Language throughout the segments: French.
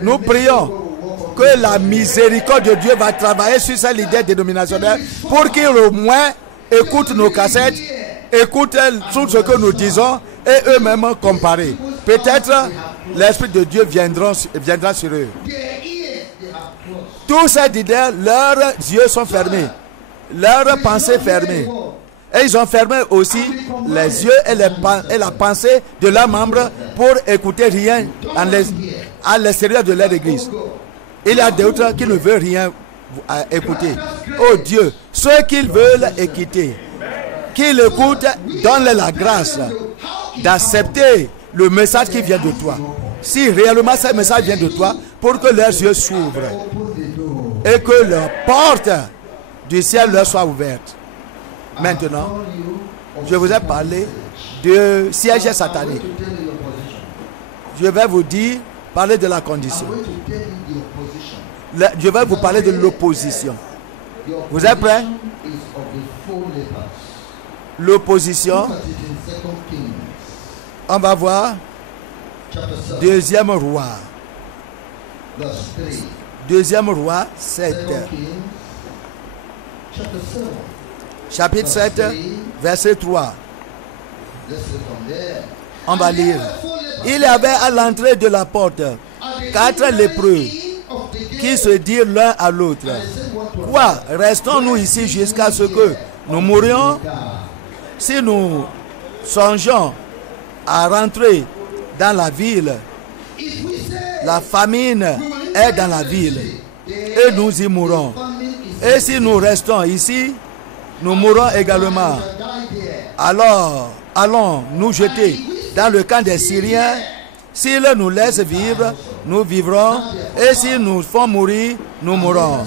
Nous prions que la miséricorde de Dieu va travailler sur ces leaders dénominationnels pour qu'ils au moins écoutent nos cassettes, écoutent tout ce que nous disons et eux-mêmes comparer. Peut-être l'Esprit de Dieu viendra sur eux. Tous ces leaders, leurs yeux sont fermés, leurs pensées fermées. Et ils ont fermé aussi les yeux et la pensée de leurs membres pour écouter rien à l'extérieur de leur église. Il y a d'autres qui ne veulent rien écouter. Oh Dieu, ceux qui veulent écouter, qu'ils écoutent, donne-leur la grâce d'accepter le message qui vient de toi. Si réellement ce message vient de toi, pour que leurs yeux s'ouvrent et que leur porte du ciel leur soit ouverte. Maintenant, je vous ai parlé de siège satanique. Je vais vous dire, parler de la condition. Je vais vous parler de l'opposition. Vous êtes prêts? L'opposition. On va voir. Deuxième roi. Deuxième roi 7. Chapitre 7, verset 3. On va lire. Il y avait à l'entrée de la porte 4 lépreux qui se dirent l'un à l'autre: quoi, restons-nous ici jusqu'à ce que nous mourions? Si nous songeons à rentrer dans la ville, la famine est dans la ville et nous y mourrons. Et si nous restons ici, nous mourrons également. Alors, allons nous jeter dans le camp des Syriens. S'ils nous laissent vivre, nous vivrons. Et s'ils nous font mourir, nous mourrons.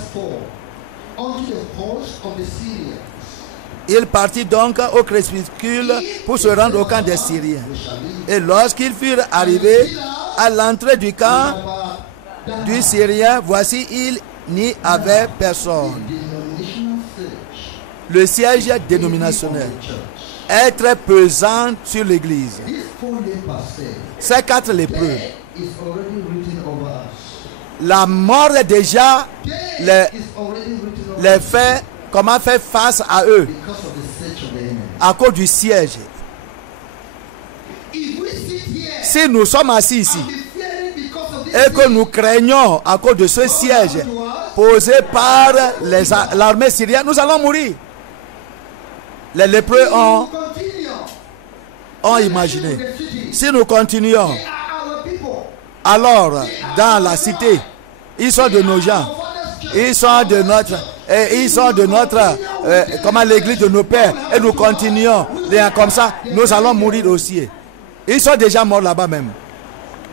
Il partit donc au crépuscule pour se rendre au camp des Syriens. Et lorsqu'ils furent arrivés à l'entrée du camp du Syrien, voici, il n'y avait personne. Le siège dénominationnel est très pesant sur l'Église. Ces 4 lépreux, la mort est déjà les fait, comment faire face à eux à cause du siège. Si nous sommes assis ici et que nous craignons à cause de ce siège posé par l'armée syrienne, nous allons mourir. Les lépreux ont imaginé. Si nous continuons, alors dans la cité, ils sont de nos gens, ils sont de notre, comment l'église de nos pères, et nous continuons comme ça, nous allons mourir aussi. Ils sont déjà morts là-bas même.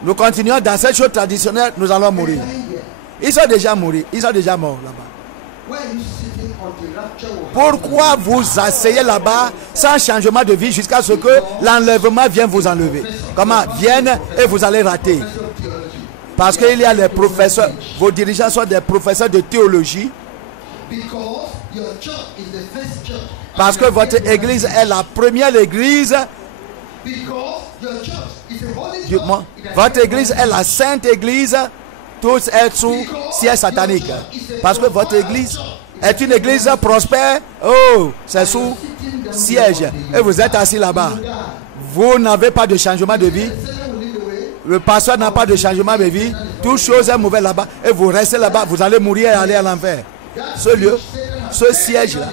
Nous continuons dans cette chose traditionnelle, nous allons mourir. Ils sont déjà morts là-bas. Pourquoi vous asseyez là-bas sans changement de vie jusqu'à ce que l'enlèvement vienne vous enlever? Comment? Vienne et vous allez rater. Parce qu'il y a les professeurs, vos dirigeants sont des professeurs de théologie. Parce que votre église est la première église. Votre église est la sainte église. Tous êtes sous siège satanique. Parce que votre église est une église prospère. Oh, c'est sous siège. Et vous êtes assis là-bas. Vous n'avez pas de changement de vie. Le pasteur n'a pas de changement de vie. Toute chose est mauvaise là-bas. Et vous restez là-bas. Vous allez mourir et aller à l'enfer. Ce lieu, ce siège-là,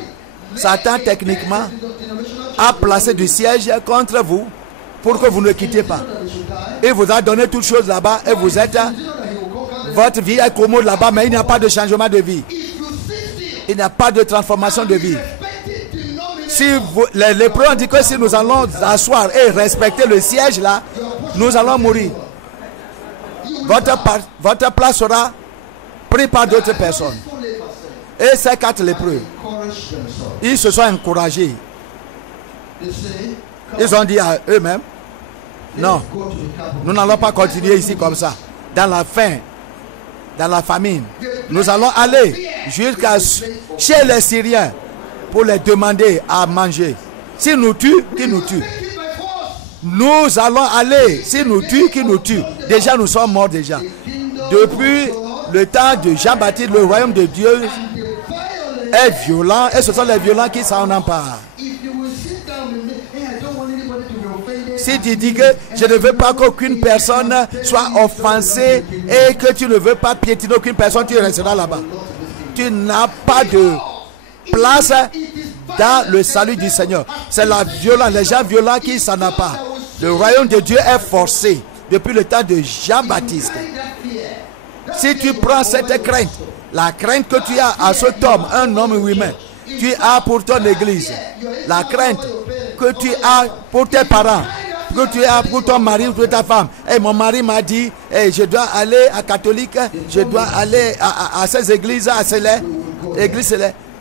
Satan techniquement a placé du siège contre vous pour que vous ne quittez pas. Il vous a donné toutes choses là-bas et vous êtes... Votre vie est commode là-bas, mais il n'y a pas de changement de vie. Il n'y a pas de transformation de vie. Si les lépreux ont dit que si nous allons asseoir et respecter le siège là, nous allons mourir. Votre place sera prise par d'autres personnes. Et ces 4 lépreux, ils se sont encouragés. Ils ont dit à eux-mêmes: non, nous n'allons pas continuer ici comme ça, dans la faim, dans la famine. Nous allons aller jusqu'à chez les Syriens pour les demander à manger. S'ils nous tuent, qu'ils nous tuent. nous allons aller. Si nous tuent, qui nous tue? Déjà, nous sommes morts déjà. Depuis le temps de Jean-Baptiste, le royaume de Dieu est violent et ce sont les violents qui s'en emparent. Si tu dis que je ne veux pas qu'aucune personne soit offensée et que tu ne veux pas piétiner aucune personne, tu resteras là-bas. Tu n'as pas de place dans le salut du Seigneur. C'est la violence, les gens violents qui s'en emparent. Le royaume de Dieu est forcé depuis le temps de Jean-Baptiste. Si tu prends cette crainte, la crainte que tu as à cet homme, un homme humain, tu as pour ton église, la crainte que tu as pour tes parents, que tu as pour ton mari ou pour ta femme. Et mon mari m'a dit, je dois aller à catholique, je dois aller à ces églises, à ces églises.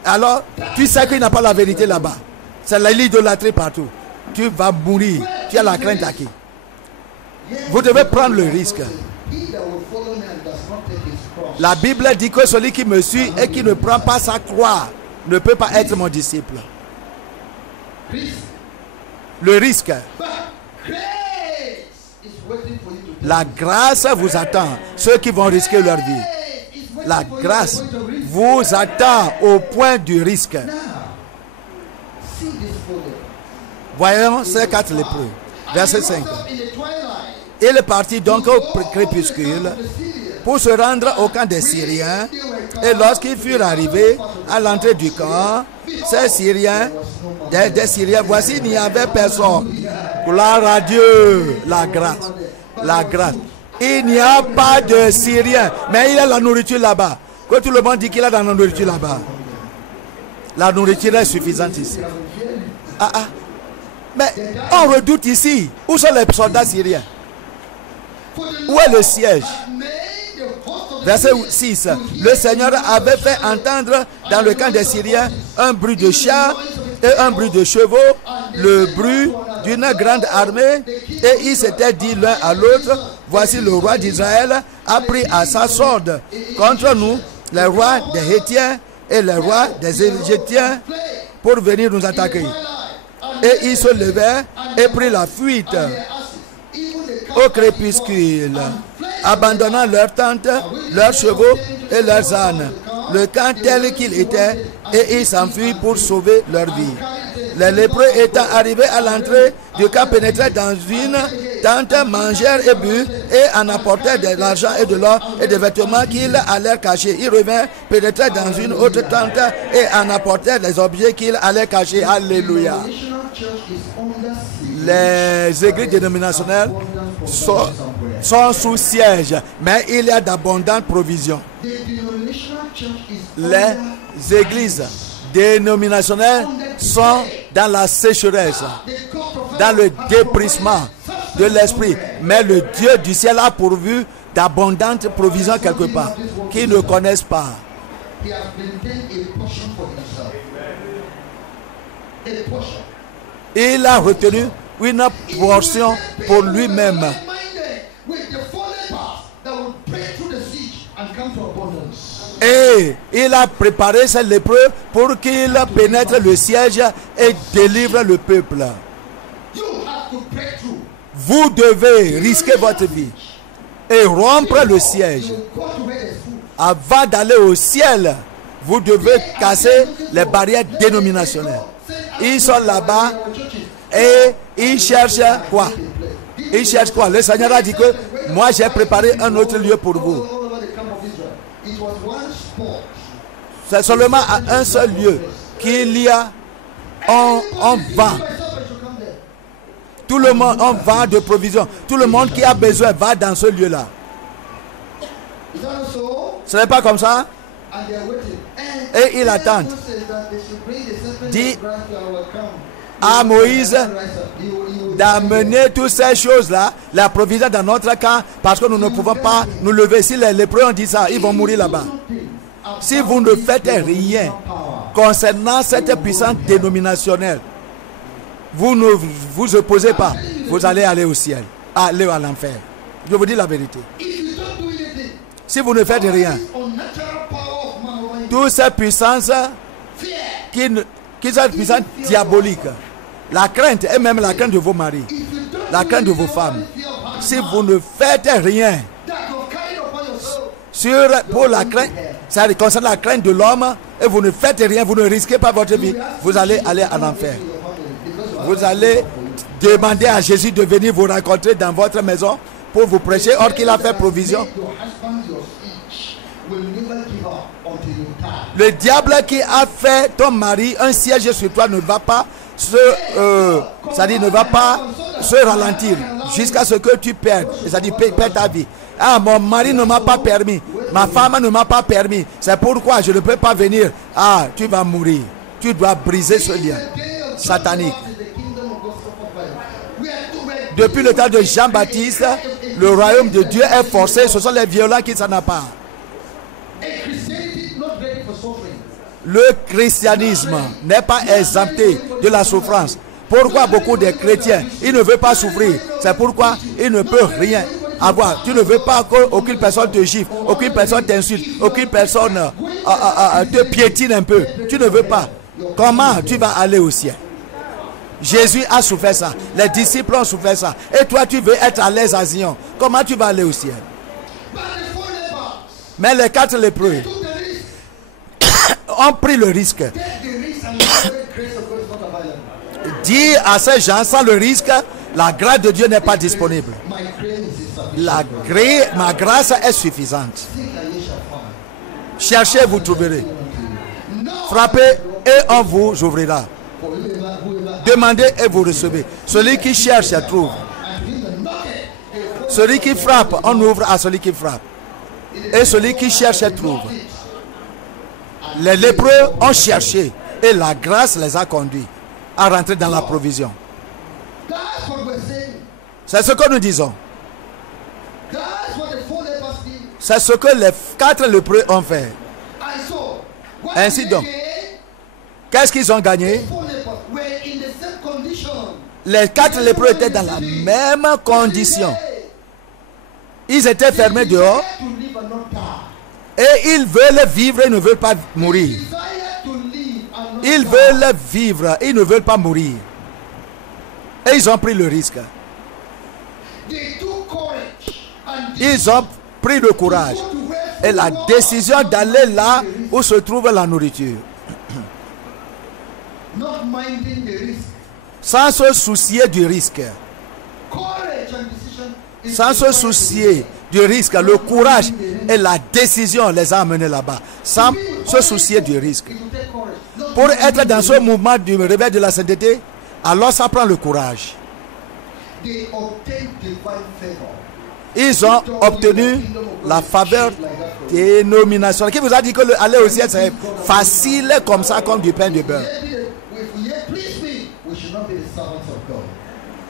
Alors, tu sais qu'il n'y a pas la vérité là-bas. C'est l'idolâtrie partout. Tu vas mourir. Tu as la crainte à qui? Vous devez prendre le risque. La Bible dit que celui qui me suit et qui ne prend pas sa croix ne peut pas être mon disciple. Le risque. La grâce vous attend. Ceux qui vont risquer leur vie. La grâce vous attend au point du risque. Voyons ces 4 lépreux. Verset 5. Il est parti donc au crépuscule pour se rendre au camp des Syriens. Et lorsqu'ils furent arrivés à l'entrée du camp, ces Syriens, des Syriens, voici, il n'y avait personne. Gloire à Dieu, la grâce, la grâce. Il n'y a pas de Syriens, mais il y a la nourriture là-bas. Que tout le monde dit qu'il a de la nourriture là-bas. La nourriture est suffisante ici. Mais on redoute ici. Où sont les soldats syriens? Où est le siège? Verset 6. Le Seigneur avait fait entendre dans le camp des Syriens un bruit de chars et un bruit de chevaux, le bruit d'une grande armée, et ils s'étaient dit l'un à l'autre, voici le roi d'Israël a pris à sa sorte contre nous les rois des Hétiens et les rois des Égyptiens pour venir nous attaquer. Et ils se levèrent et prirent la fuite au crépuscule, abandonnant leurs tentes, leurs chevaux et leurs ânes, le camp tel qu'il était, et ils s'enfuirent pour sauver leur vie. Les lépreux étant arrivés à l'entrée du camp pénétrèrent dans une tente, mangèrent et burent, et en apportèrent de l'argent et de l'or et des vêtements qu'ils allèrent cacher. Ils revinrent, pénétrèrent dans une autre tente et en apportèrent les objets qu'ils allaient cacher. Alléluia. Les églises dénominationnelles sont sous siège, mais il y a d'abondantes provisions. Les églises dénominationnelles sont dans la sécheresse, dans le déprisement de l'esprit, mais le Dieu du ciel a pourvu d'abondantes provisions quelque part qu'ils ne connaissent pas. Il a retenu une portion pour lui-même. Et il a préparé ces lépreux pour qu'ils pénètrent le siège et délivrent le peuple. Vous devez risquer votre vie et rompre le siège. Avant d'aller au ciel, vous devez casser les barrières dénominationnelles. Ils sont là-bas et ils cherchent quoi? Ils cherchent quoi? Le Seigneur a dit que moi j'ai préparé un autre lieu pour vous. C'est seulement à un seul lieu qu'il y a un vent. Tout le monde, on vend de provisions. Tout le monde qui a besoin va dans ce lieu-là. Ce n'est pas comme ça? Et il attend. Dit à Moïse d'amener toutes ces choses-là, la provision dans notre camp, parce que nous ne pouvons pas nous lever. Si les lépreux ont dit ça, ils vont mourir là-bas. Si vous ne faites rien concernant cette puissance dénominationnelle, vous ne vous opposez pas, vous allez aller au ciel, aller à l'enfer. Je vous dis la vérité. Si vous ne faites rien, toutes ces puissances qui sont puissances diaboliques, la crainte et même la crainte de vos maris, la crainte de vos femmes. Si vous ne faites rien pour la crainte, ça concerne la crainte de l'homme, et vous ne faites rien, vous ne risquez pas votre vie, vous allez aller en enfer. Vous allez demander à Jésus de venir vous rencontrer dans votre maison pour vous prêcher, or qu'il a fait provision. Le diable qui a fait ton mari un siège sur toi ne va pas ne va pas se ralentir jusqu'à ce que tu perdes, c'est-à-dire perds ta vie. Ah, mon mari ne m'a pas permis, ma femme ne m'a pas permis, c'est pourquoi je ne peux pas venir. Ah, tu vas mourir. Tu dois briser ce lien satanique. Depuis le temps de Jean-Baptiste, le royaume de Dieu est forcé. Ce sont les violents qui s'en apparent. Le christianisme n'est pas exempté de la souffrance. Pourquoi beaucoup de chrétiens, ils ne veulent pas souffrir? C'est pourquoi ils ne peuvent rien avoir. Tu ne veux pas qu'aucune personne te gifle, aucune personne t'insulte, aucune personne te piétine un peu. Tu ne veux pas. Comment tu vas aller au ciel? Jésus a souffert ça. Les disciples ont souffert ça. Et toi, tu veux être à l'aise à Zion. Comment tu vas aller au ciel? Mais les 4 lépreux ont pris le risque. Dis à ces gens, sans le risque, la grâce de Dieu n'est pas disponible. Ma grâce est suffisante. Cherchez, vous trouverez. Frappez et on vous ouvrira. Demandez et vous recevez. Celui qui cherche trouve. Celui qui frappe, on ouvre à celui qui frappe. Et celui qui cherche trouve. Les lépreux ont cherché et la grâce les a conduits à rentrer dans la provision. C'est ce que nous disons. C'est ce que les 4 lépreux ont fait. Ainsi donc, qu'est-ce qu'ils ont gagné? Les 4 lépreux étaient dans la même condition. Ils étaient fermés dehors et ils veulent vivre, ils ne veulent pas mourir. Ils veulent vivre, ils ne veulent pas mourir. Et ils ont pris le risque. Ils ont pris le courage et la décision d'aller là où se trouve la nourriture. Sans se soucier du risque. Sans se soucier du risque, le courage et la décision les a amenés là-bas. Sans se soucier du risque. Pour être dans ce mouvement du réveil de la sainteté, alors ça prend le courage. Ils ont obtenu la faveur dénominationnelle. Qui vous a dit que aller au ciel c'est facile comme ça, comme du pain de beurre?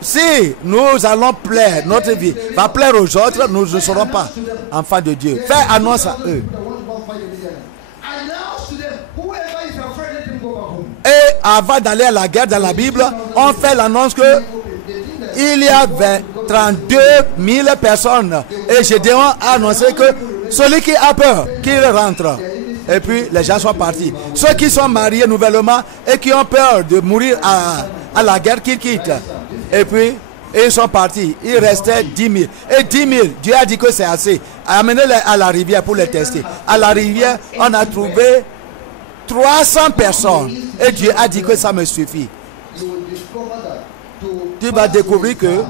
Si nous allons plaire, notre vie va plaire aux autres, nous ne serons pas enfants de Dieu. Fais annonce à eux. Et avant d'aller à la guerre dans la Bible, on fait l'annonce que il y a 32 000 personnes. Et Gédéon a annoncé que celui qui a peur, qu'il rentre. Et puis les gens sont partis. Ceux qui sont mariés nouvellement et qui ont peur de mourir à la guerre, qu'ils quittent. Et puis ils sont partis. Il restait 10 000. Et 10 000, Dieu a dit que c'est assez. Amenez-les à la rivière pour les tester. À la rivière, on a trouvé 300 personnes. Et Dieu a dit que ça me suffit. Tu vas découvrir que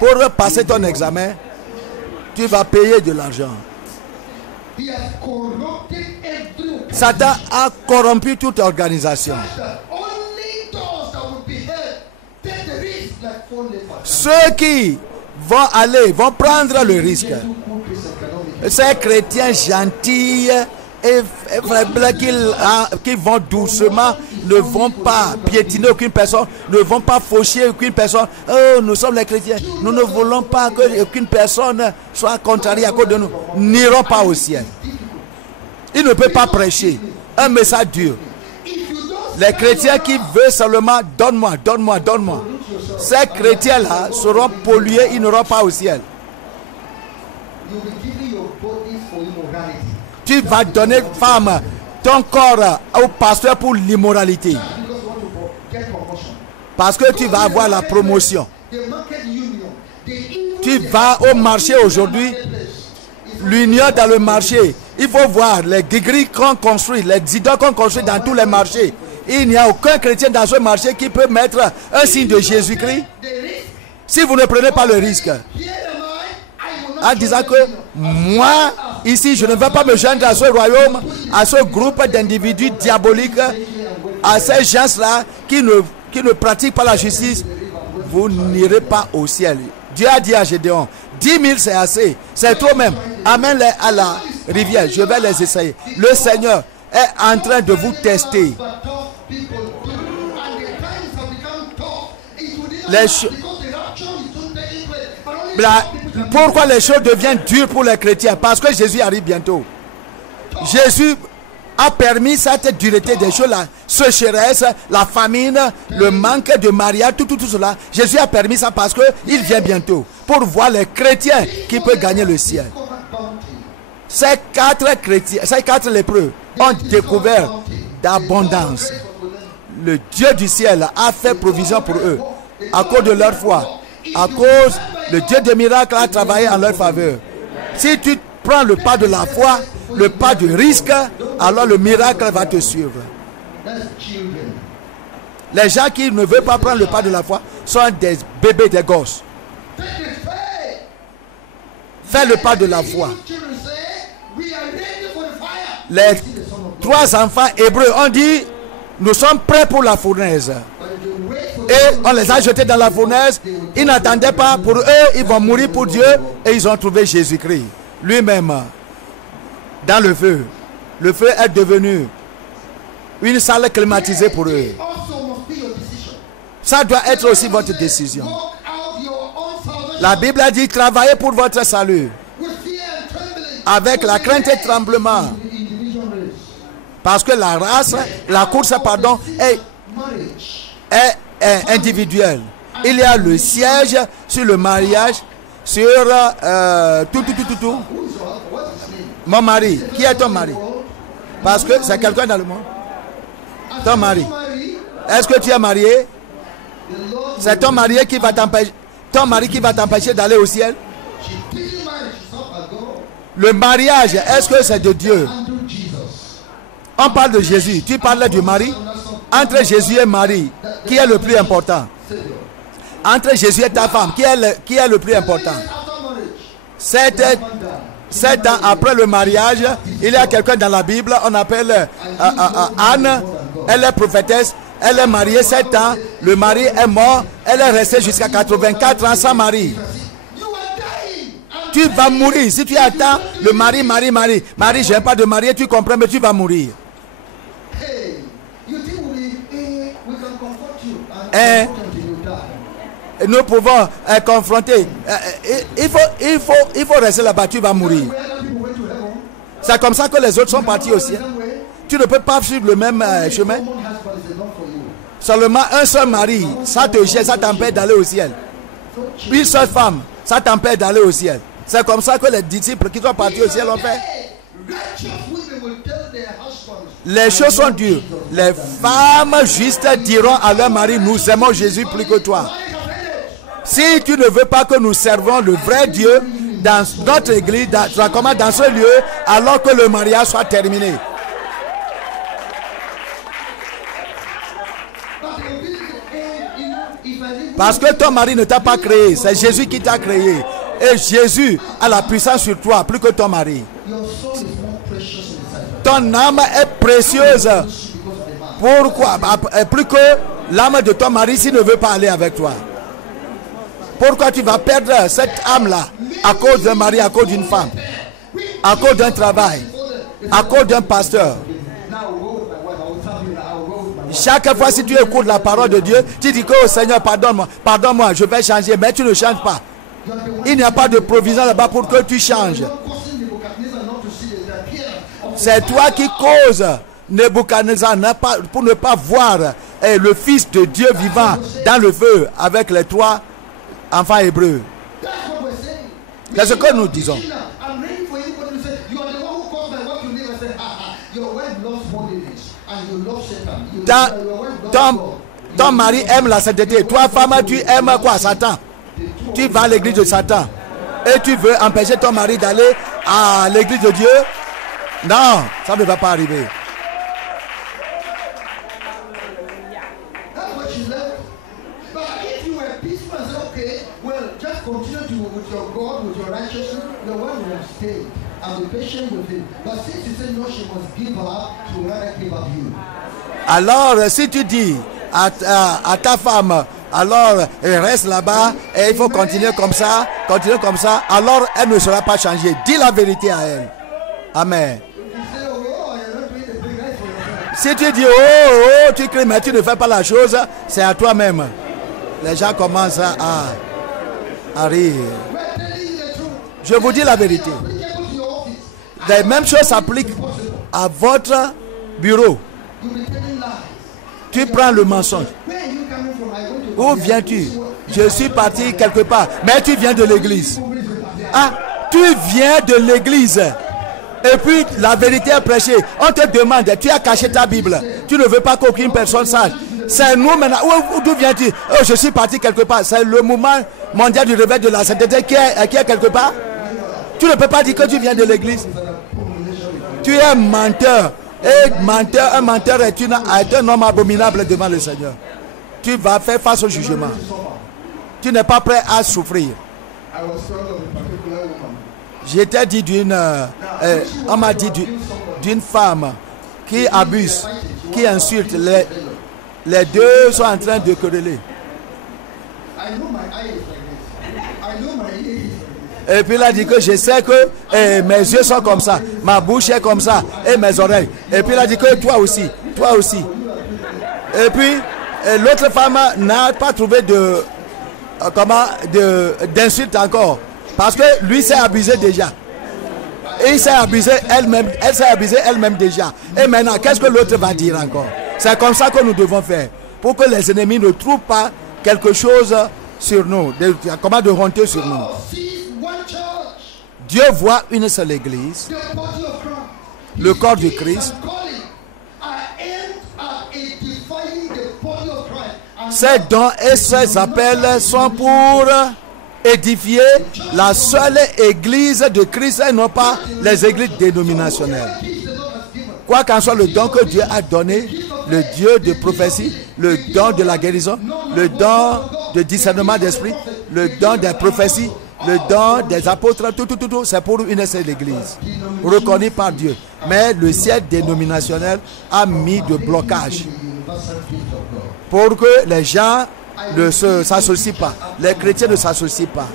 pour passer ton examen, tu vas payer de l'argent. Satan a corrompu toute organisation. Ceux qui vont prendre le risque. Ces chrétiens gentils et faibles qui vont doucement, ne vont pas piétiner aucune personne, ne vont pas faucher aucune personne. Oh, nous sommes les chrétiens, nous ne voulons pas qu'aucune personne soit contrariée à cause de nous. N'iront pas au ciel. Ils ne peuvent pas prêcher un message dur. Les chrétiens qui veulent seulement donne-moi, donne-moi, donne-moi. Ces chrétiens-là seront pollués, ils n'iront pas au ciel. Tu vas donner, femme, ton corps au pasteur pour l'immoralité. Parce que tu vas avoir la promotion. Tu vas au marché aujourd'hui, l'union dans le marché. Il faut voir les gris qu'on construit, les idoles qu'on construit dans tous les marchés. Il n'y a aucun chrétien dans ce marché qui peut mettre un signe de Jésus-Christ. Si vous ne prenez pas le risque, en disant que moi, ici, je ne vais pas me joindre à ce royaume, à ce groupe d'individus diaboliques, à ces gens-là qui ne pratiquent pas la justice, vous n'irez pas au ciel. Dieu a dit à Gédéon, 10 000 c'est assez, c'est trop même. Amène-les à la rivière, je vais les essayer. Le Seigneur est en train de vous tester. Pourquoi les choses deviennent dures pour les chrétiens? Parce que Jésus arrive bientôt. Jésus a permis cette dureté des choses, la sécheresse, la famine, le manque de mariage, tout cela. Jésus a permis ça parce qu'il vient bientôt pour voir les chrétiens qui peuvent gagner le ciel. Ces 4 chrétiens, ces 4 lépreux ont découvert d'abondance. Le Dieu du ciel a fait provision pour eux à cause de leur foi. À cause, le Dieu des miracles a travaillé en leur faveur. Si tu prends le pas de la foi, le pas du risque, alors le miracle va te suivre. Les gens qui ne veulent pas prendre le pas de la foi sont des bébés, des gosses. Fais le pas de la foi. Les 3 enfants hébreux ont dit, nous sommes prêts pour la fournaise. Et on les a jetés dans la fournaise. Ils n'attendaient pas pour eux, ils vont mourir pour Dieu. Et ils ont trouvé Jésus-Christ lui-même dans le feu. Le feu est devenu une salle climatisée pour eux. Ça doit être aussi votre décision. La Bible a dit, travaillez pour votre salut avec la crainte et tremblement. Parce que la race, la course, pardon, est individuelle. Il y a le siège sur le mariage, sur tout. Mon mari, qui est ton mari? Parce que c'est quelqu'un dans le monde. Ton mari. Est-ce que tu es marié? C'est ton mari qui va t'empêcher. Ton mari qui va t'empêcher d'aller au ciel. Le mariage, est-ce que c'est de Dieu? On parle de Jésus. Tu parles du mari. Entre Jésus et Marie, qui est le plus important? Entre Jésus et ta femme, qui est le plus important? 7 ans après le mariage, il y a quelqu'un dans la Bible, on appelle Anne. Elle est prophétesse. Elle est mariée 7 ans. Le mari est mort. Elle est restée jusqu'à 84 ans sans mari. Tu vas mourir. Si tu attends le mari, je n'ai pas de mari, tu comprends, mais tu vas mourir. Et nous pouvons confronter. Il faut rester là-bas, tu vas mourir. C'est comme ça que les autres sont partis aussi. Tu ne peux pas suivre le même chemin. Seulement un seul mari, ça te gêne, ça t'empêche d'aller au ciel. Une seule femme, ça t'empêche d'aller au ciel. C'est comme ça que les disciples qui sont partis au ciel ont fait. Les choses sont dures. Les femmes justes diront à leur mari, nous aimons Jésus plus que toi. Si tu ne veux pas que nous servons le vrai Dieu dans notre église, dans ce lieu, alors que le mariage soit terminé. Parce que ton mari ne t'a pas créé, c'est Jésus qui t'a créé. Et Jésus a la puissance sur toi plus que ton mari. Ton âme est précieuse. Pourquoi? Plus que l'âme de ton mari s'il ne veut pas aller avec toi. Pourquoi tu vas perdre cette âme-là à cause d'un mari, à cause d'une femme, à cause d'un travail, à cause d'un pasteur? Chaque fois si tu écoutes la parole de Dieu, tu dis que oh Seigneur, pardonne-moi, je vais changer, mais tu ne changes pas. Il n'y a pas de provision là-bas pour que tu changes. C'est toi qui causes Nebuchadnezzar pour ne pas voir le Fils de Dieu vivant dans le feu avec les 3 enfants hébreux. C'est ce que nous disons. Ton mari aime la sainteté. Toi, femme, tu aimes quoi? Satan. Tu vas à l'église de Satan. Et tu veux empêcher ton mari d'aller à l'église de Dieu? Non, ça ne va pas arriver. Alors, si tu dis à ta femme, alors reste là-bas et il faut continuer comme ça, alors elle ne sera pas changée. Dis la vérité à elle. Amen. Si tu dis oh, tu cries mais tu ne fais pas la chose, c'est à toi-même. Les gens commencent à rire. Je vous dis la vérité. Les mêmes choses s'appliquent à votre bureau. Tu prends le mensonge. Où viens-tu? Je suis parti quelque part. Mais tu viens de l'église. Ah, tu viens de l'église. Et puis la vérité est prêchée. On te demande, tu as caché ta Bible. Tu ne veux pas qu'aucune personne sache. C'est nous maintenant. D'où viens-tu? Oh, je suis parti quelque part. C'est le mouvement mondial du réveil de la sainteté qui est quelque part. Tu ne peux pas dire que tu viens de l'église. Tu es menteur. Et menteur, un menteur est un homme abominable devant le Seigneur. Tu vas faire face au jugement. Tu n'es pas prêt à souffrir. J'étais dit on m'a dit d'une femme qui abuse, qui insulte. Les deux sont en train de quereller. Et puis il a dit que je sais que mes yeux sont comme ça, ma bouche est comme ça, et mes oreilles. Et puis il a dit que toi aussi. Et puis l'autre femme n'a pas trouvé d'insulte encore. Parce que lui s'est abusé déjà. Et elle s'est abusée elle-même déjà. Et maintenant, qu'est-ce que l'autre va dire encore? C'est comme ça que nous devons faire. Pour que les ennemis ne trouvent pas quelque chose sur nous. Comment de honter sur nous. Dieu voit une seule église, le corps du Christ. Ces dons et ces appels sont pour édifier la seule église de Christ et non pas les églises dénominationnelles. Quoi qu'en soit le don que Dieu a donné, le Dieu de prophétie, le don de la guérison, le don de discernement d'esprit, le don des prophéties, le don des apôtres, tout, c'est pour une seule église, reconnue par Dieu. Mais le ciel dénominationnel a mis de blocage pour que les gens ne s'associent pas, les chrétiens ne s'associent pas.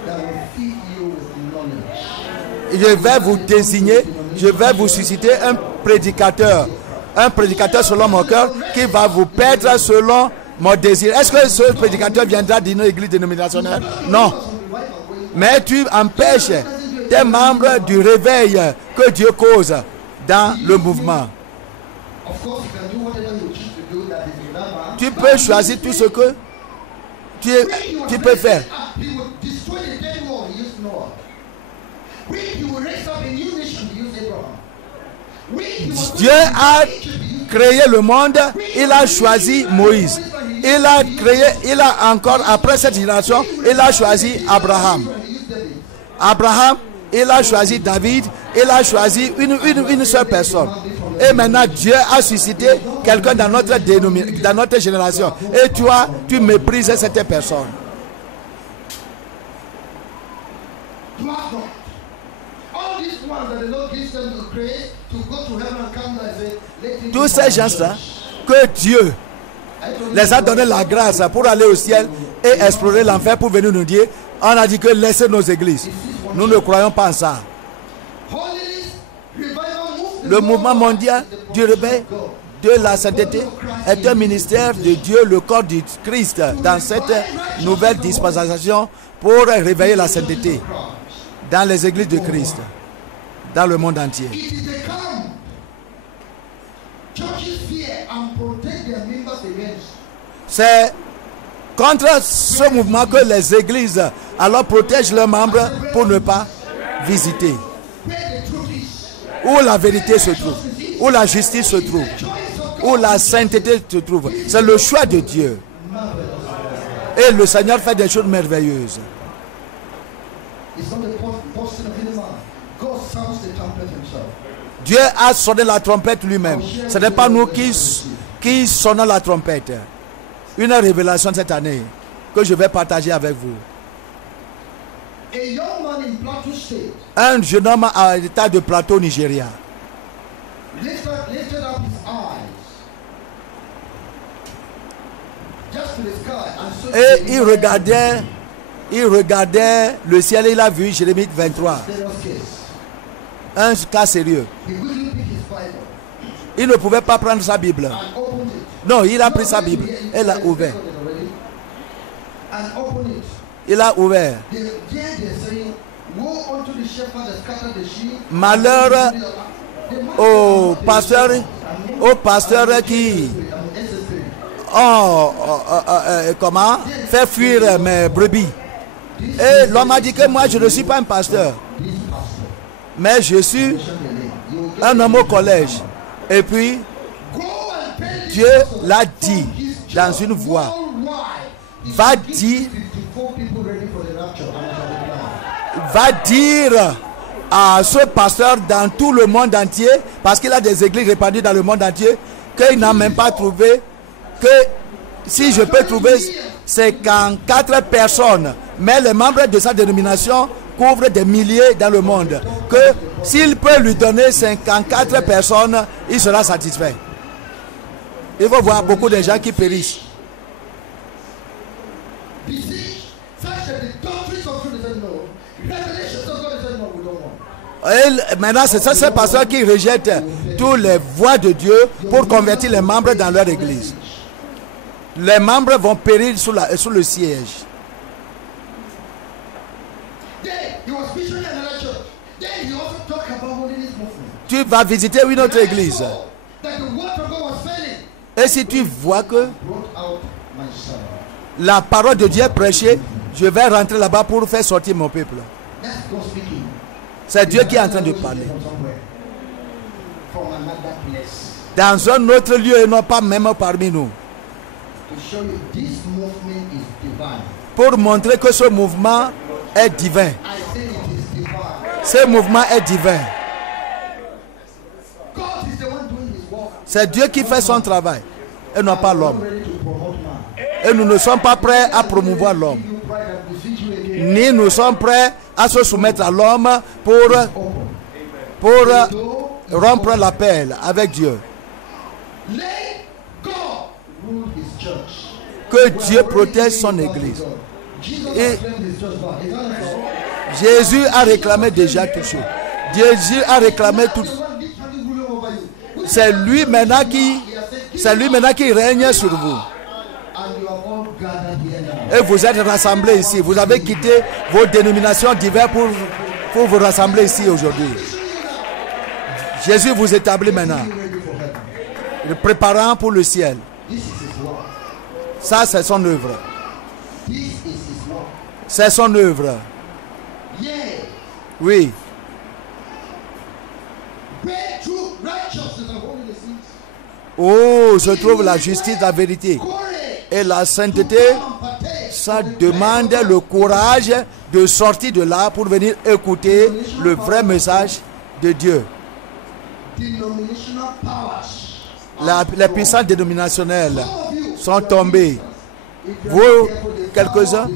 Je vais vous désigner, je vais vous susciter un prédicateur selon mon cœur qui va vous perdre selon mon désir. Est-ce que ce prédicateur viendra d'une église dénominationnelle? Non. Mais tu empêches tes membres du réveil que Dieu cause dans le mouvement. Tu peux choisir tout ce que tu peux faire. Dieu a créé le monde, il a choisi Moïse. Il a encore, après cette génération, il a choisi Abraham. Il a choisi David, il a choisi une seule personne. Et maintenant, Dieu a suscité quelqu'un dans notre génération. Et toi, tu méprises cette personne. Tous ces gens-là, que Dieu les a donné la grâce pour aller au ciel et explorer l'enfer pour venir nous dire, on a dit que laissez nos églises. Nous ne croyons pas en ça. Le mouvement mondial du réveil de la sainteté est un ministère de Dieu, le corps du Christ, dans cette nouvelle dispensation pour réveiller la sainteté dans les églises de Christ, dans le monde entier. C'est contre ce mouvement que les églises alors protègent leurs membres pour ne pas visiter. Où la vérité se trouve, où la justice se trouve, où la sainteté se trouve. C'est le choix de Dieu. Et le Seigneur fait des choses merveilleuses. Dieu a sonné la trompette lui-même. Ce n'est pas nous qui sonnons la trompette. Une révélation cette année que je vais partager avec vous. Un jeune homme à l'état de Plateau, Nigeria. Et il regardait le ciel et il a vu Jérémie 23. Un cas sérieux. Il ne pouvait pas prendre sa Bible. Non, il a pris sa Bible. Elle l'a ouvert. Il a ouvert. Malheur au pasteur qui comment faire fuir mes brebis. Et l'homme a dit que moi je ne suis pas un pasteur, mais je suis un homme au collège. Et puis Dieu l'a dit dans une voix, va dire à ce pasteur dans tout le monde entier, parce qu'il a des églises répandues dans le monde entier, qu'il n'a même pas trouvé, que si je peux trouver 54 personnes, mais les membres de sa dénomination couvrent des milliers dans le monde, que s'il peut lui donner 54 personnes, il sera satisfait. Il faut voir beaucoup de gens qui périssent. Et maintenant, c'est ça, ces pasteurs qui rejettent toutes les voies de Dieu pour convertir les membres dans leur église. Les membres vont périr sous le siège. Tu vas visiter une autre église. Et si tu vois que la parole de Dieu est prêchée, je vais rentrer là-bas pour faire sortir mon peuple. C'est Dieu qui est en train de parler. Dans un autre lieu et non pas même parmi nous. Pour montrer que ce mouvement est divin. Ce mouvement est divin. C'est Dieu qui fait son travail et non pas l'homme. Et nous ne sommes pas prêts à promouvoir l'homme. Ni nous sommes prêts à se soumettre à l'homme pour rompre l'appel avec Dieu. Que Dieu protège son église. Et Jésus a réclamé déjà tout ça. Jésus a réclamé tout. C'est lui maintenant qui règne sur vous. Et vous êtes rassemblés ici. Vous avez quitté vos dénominations diverses pour vous rassembler ici aujourd'hui. Jésus vous établit maintenant, le préparant pour le ciel. Ça, c'est son œuvre. C'est son œuvre. Oui. Oh, je trouve la justice, la vérité et la sainteté. Ça demande le courage de sortir de là pour venir écouter le vrai message de Dieu. Les puissances dénominationnelles sont tombées. Vous, quelques-uns,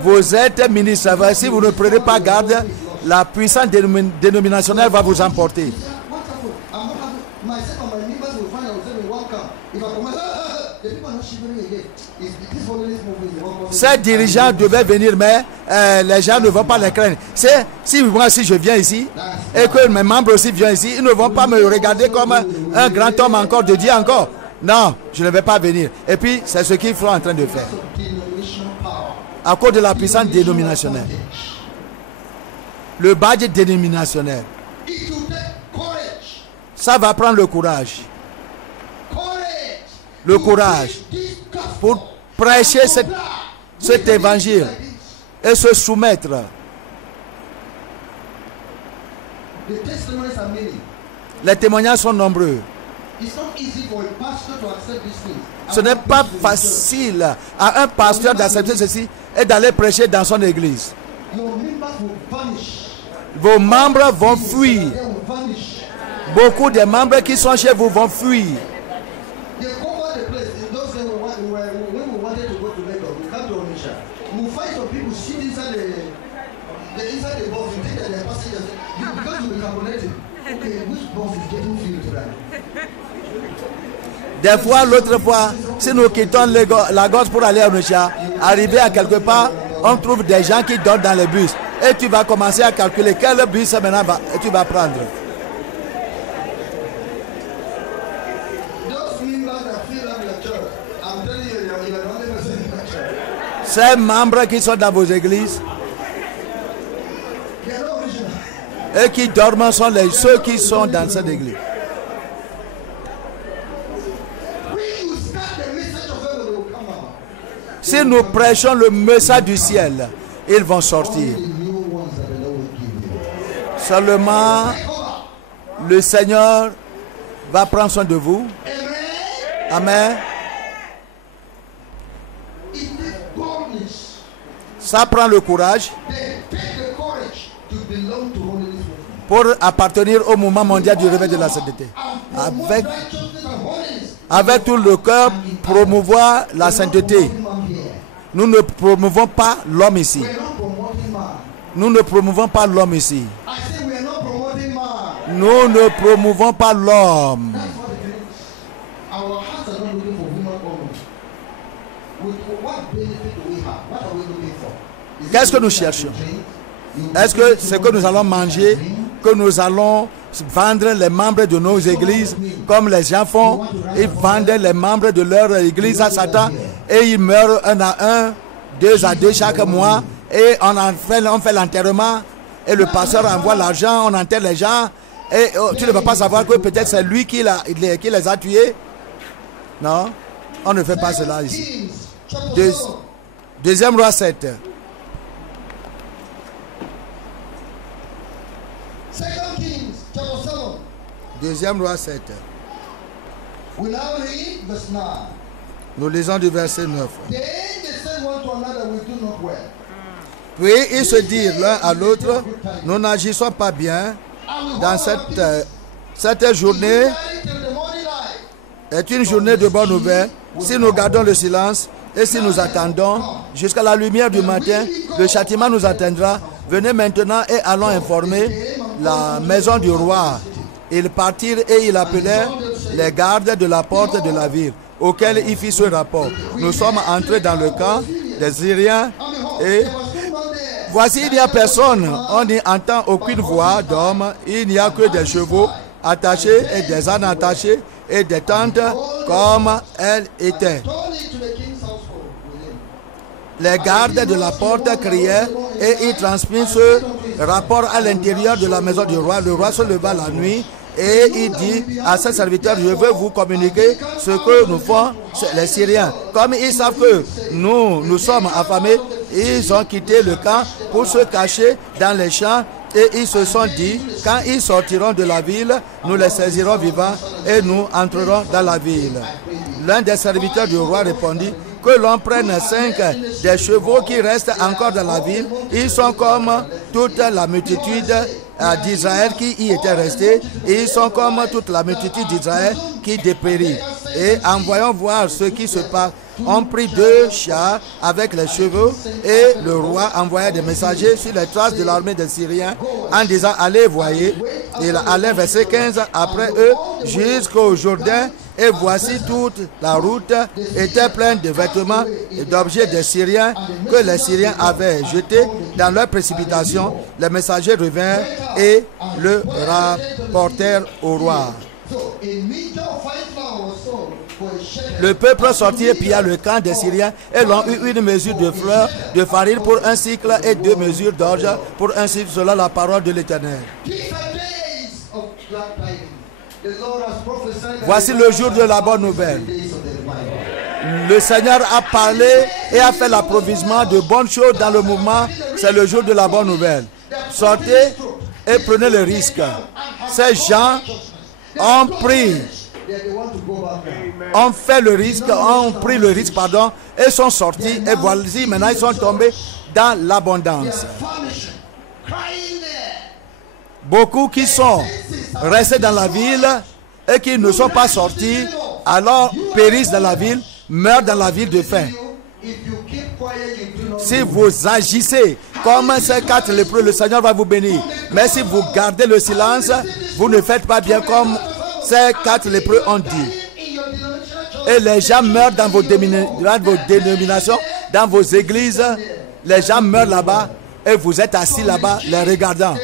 vous êtes ministres. Si vous ne prenez pas garde, la puissance dénominationnelle va vous emporter. Ces dirigeants devaient venir, mais les gens ne vont pas les craindre. Si moi aussi je viens ici et que mes membres aussi viennent ici, ils ne vont pas me regarder comme un grand homme encore de Dieu encore. Non, je ne vais pas venir. Et puis c'est ce qu'ils sont en train de faire. À cause de la puissance dénominationnelle. Le badge dénominationnel. Ça va prendre le courage. Le courage pour prêcher cet évangile et se soumettre. Les témoignages sont nombreux. Ce n'est pas facile à un pasteur d'accepter ceci et d'aller prêcher dans son église. Vos membres vont fuir. Beaucoup de membres qui sont chez vous vont fuir. Des fois, l'autre fois, si nous quittons Lagos pour aller à Onitsha, arrivé à quelque part, on trouve des gens qui dorment dans les bus. Et tu vas commencer à calculer quel bus maintenant tu vas prendre. Ces membres qui sont dans vos églises et qui dorment sont ceux qui sont dans cette église. Si nous prêchons le message du ciel, ils vont sortir. Seulement, le Seigneur va prendre soin de vous. Amen. Ça prend le courage pour appartenir au mouvement mondial du réveil de la sainteté. Avec tout le cœur, promouvoir la sainteté. Nous ne promouvons pas l'homme ici. Nous ne promouvons pas l'homme ici. Nous ne promouvons pas l'homme. Qu'est-ce que nous cherchons? Est-ce que ce que nous allons manger, que nous allons vendre les membres de nos églises comme les gens font? Ils vendent les membres de leur église à Satan et ils meurent un à un, deux à deux chaque mois et on fait l'enterrement et le pasteur envoie l'argent, on enterre les gens et tu ne vas pas savoir que peut-être c'est lui qui les a tués. Non, on ne fait pas cela ici. Deuxième roi 7. Deuxième roi 7. Nous lisons du verset 9. Puis ils se dirent l'un à l'autre, nous n'agissons pas bien dans cette journée est une journée de bonne nouvelle. Si nous gardons le silence et si nous attendons jusqu'à la lumière du matin, le châtiment nous atteindra. Venez maintenant et allons informer la maison du roi. Ils partirent et ils appelèrent les gardes de la porte de la ville, auxquels il fit ce rapport. Nous sommes entrés dans le camp des Syriens et voici, il n'y a personne. On n'y entend aucune voix d'homme. Il n'y a que des chevaux attachés et des ânes attachés et des tentes comme elles étaient. Les gardes de la porte criaient et ils transmirent ce rapport à l'intérieur de la maison du roi. Le roi se leva la nuit et il dit à ses serviteurs, je veux vous communiquer ce que nous font les Syriens. Comme ils savent que nous sommes affamés, ils ont quitté le camp pour se cacher dans les champs et ils se sont dit, quand ils sortiront de la ville, nous les saisirons vivants et nous entrerons dans la ville. L'un des serviteurs du roi répondit, que l'on prenne 5 des chevaux qui restent encore dans la ville. Ils sont comme toute la multitude d'Israël qui y était restée. Ils sont comme toute la multitude d'Israël qui dépérit. Et en voyant voir ce qui se passe, on prit 2 chars avec les chevaux et le roi envoya des messagers sur les traces de l'armée des Syriens en disant, allez, voyez. Il allait verset 15 après eux jusqu'au Jourdain. Et voici toute la route était pleine de vêtements et d'objets des Syriens que les Syriens avaient jetés dans leur précipitation. Les messagers revinrent et le rapportèrent au roi. Le peuple sortit et pilla le camp des Syriens et l'ont eu une mesure de fleurs, de farine pour un cycle et 2 mesures d'orge pour un cycle selon la parole de l'Éternel. Voici le jour de la bonne nouvelle. Le Seigneur a parlé et a fait l'approvisionnement de bonnes choses dans le mouvement. C'est le jour de la bonne nouvelle. Sortez et prenez le risque. Ces gens ont pris ont fait le risque, ont pris le risque, pardon, et sont sortis. Et voici, maintenant ils sont tombés dans l'abondance. Beaucoup qui sont restés dans la ville et qui ne sont pas sortis, alors périssent dans la ville, meurent dans la ville de faim. Si vous agissez comme ces 4 lépreux, le Seigneur va vous bénir. Mais si vous gardez le silence, vous ne faites pas bien comme ces 4 lépreux ont dit. Et les gens meurent dans vos dénominations, dans vos églises. Les gens meurent là-bas et vous êtes assis là-bas les regardant.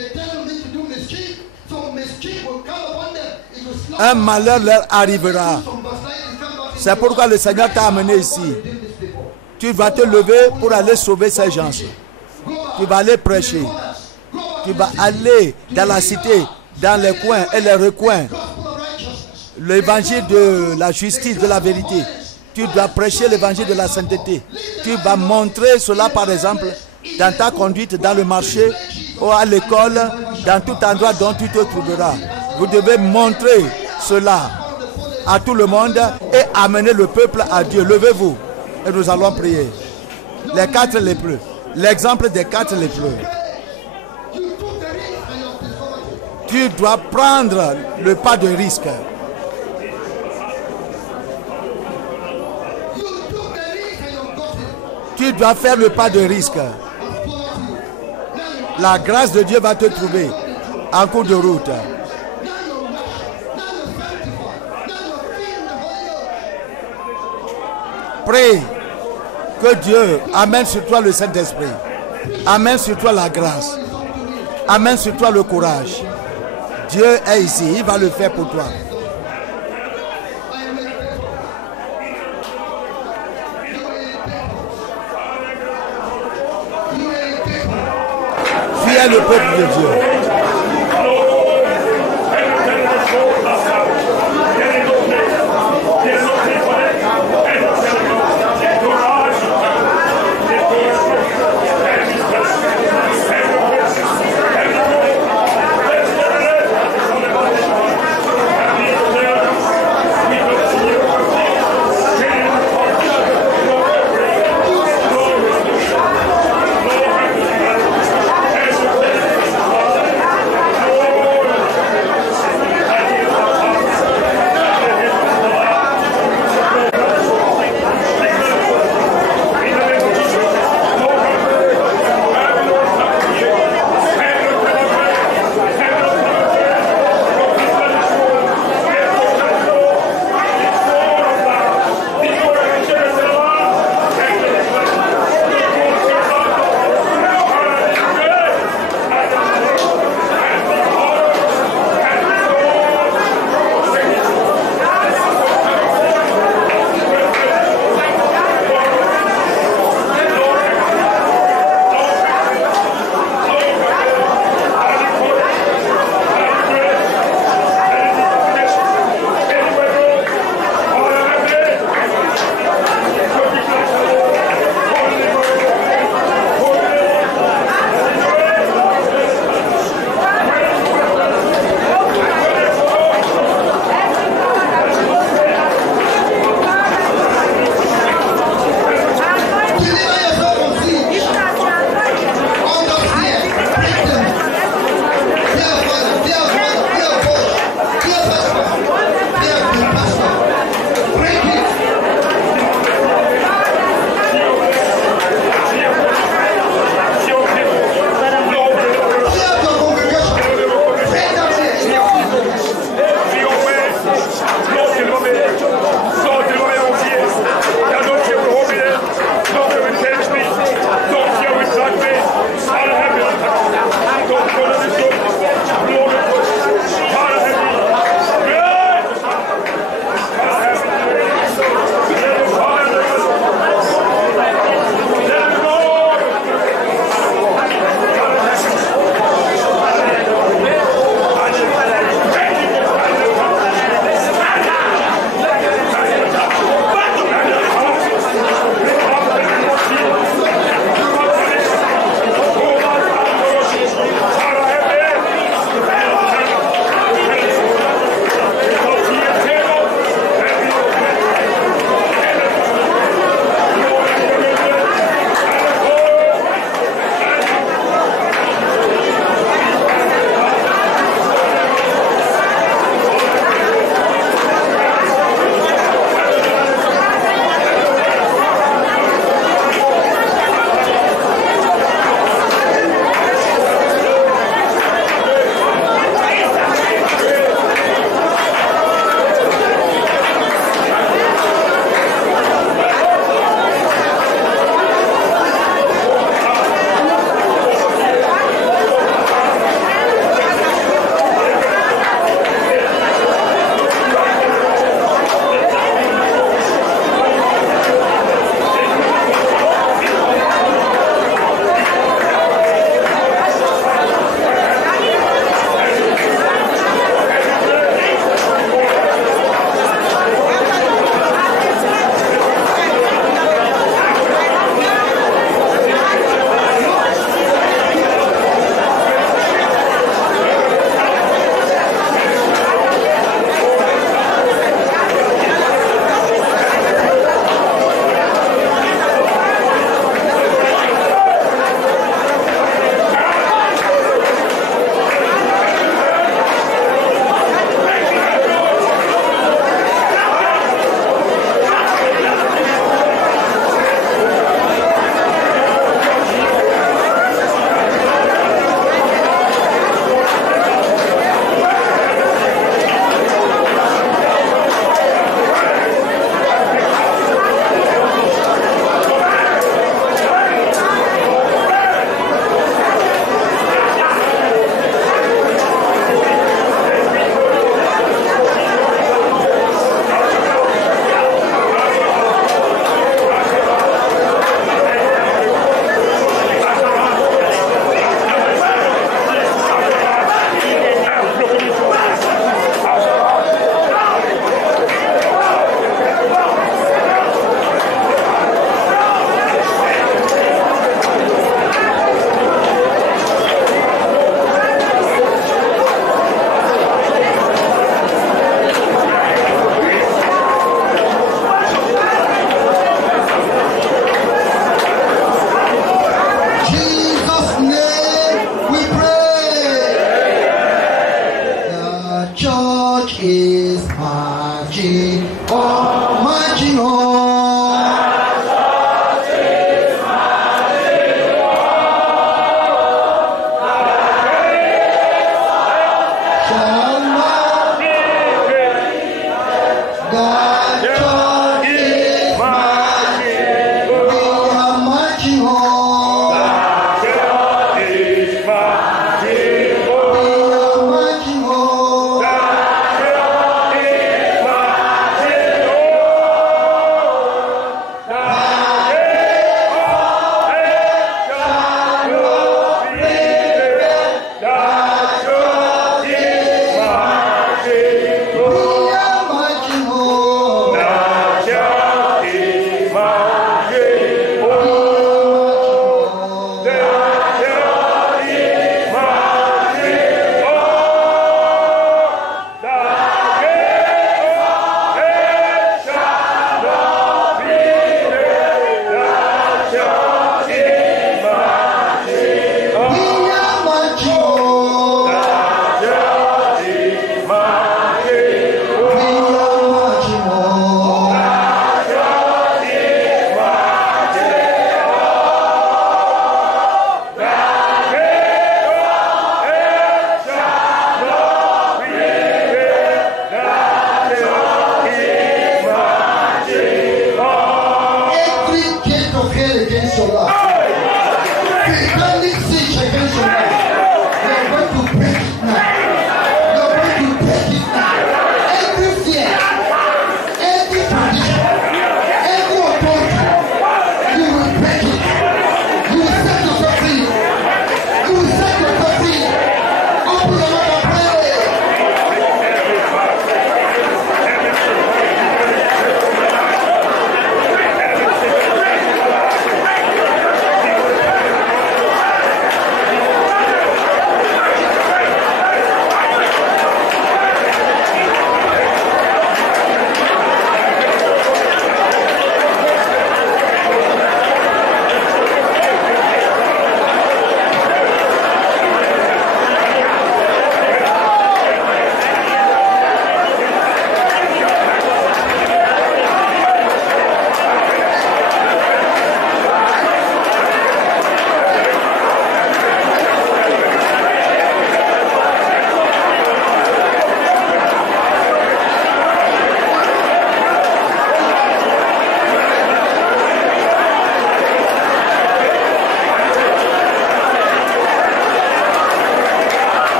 Un malheur leur arrivera. C'est pourquoi le Seigneur t'a amené ici. Tu vas te lever pour aller sauver ces gens. Tu vas aller prêcher. Tu vas aller dans la cité, dans les coins et les recoins. L'évangile de la justice, de la vérité. Tu dois prêcher l'évangile de la sainteté. Tu vas montrer cela, par exemple, dans ta conduite, dans le marché, ou à l'école, dans tout endroit dont tu te trouveras. Vous devez montrer cela à tout le monde et amener le peuple à Dieu. Levez-vous et nous allons prier. Les 4 lépreux. L'exemple des 4 lépreux. Tu dois prendre le pas de risque. Tu dois faire le pas de risque. La grâce de Dieu va te trouver en cours de route. Prie que Dieu amène sur toi le Saint-Esprit. Amène sur toi la grâce. Amène sur toi le courage. Dieu est ici. Il va le faire pour toi. Fuyez le peuple de Dieu.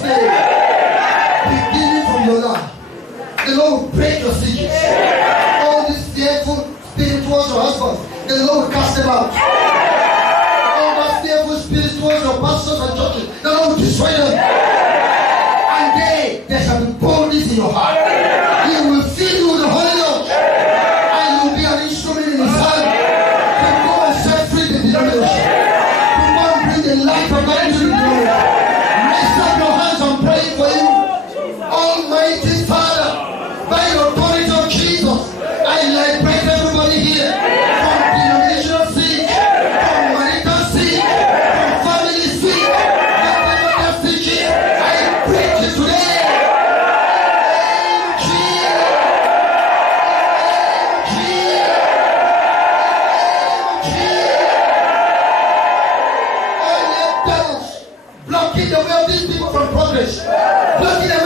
Jesus' name. Beginning from your life, the Lord will break your secrets. All these fearful spirits towards your husband, the Lord will cast them out. All those fearful spirits towards your pastors and churches, the Lord will destroy them. And there shall be boldness in your heart. He will fill you with the Holy Ghost, and you will be an instrument in His hand to go and set free the denomination, to go and bring the light of God into the denomination. Raise up your hands and pray for Him. Almighty Father, by the authority of Jesus, I liberate everybody here from denominational sin, from marital sin, from family sin, whatever they're thinking, I break it today. Blocking the way of these people from progress, blocking the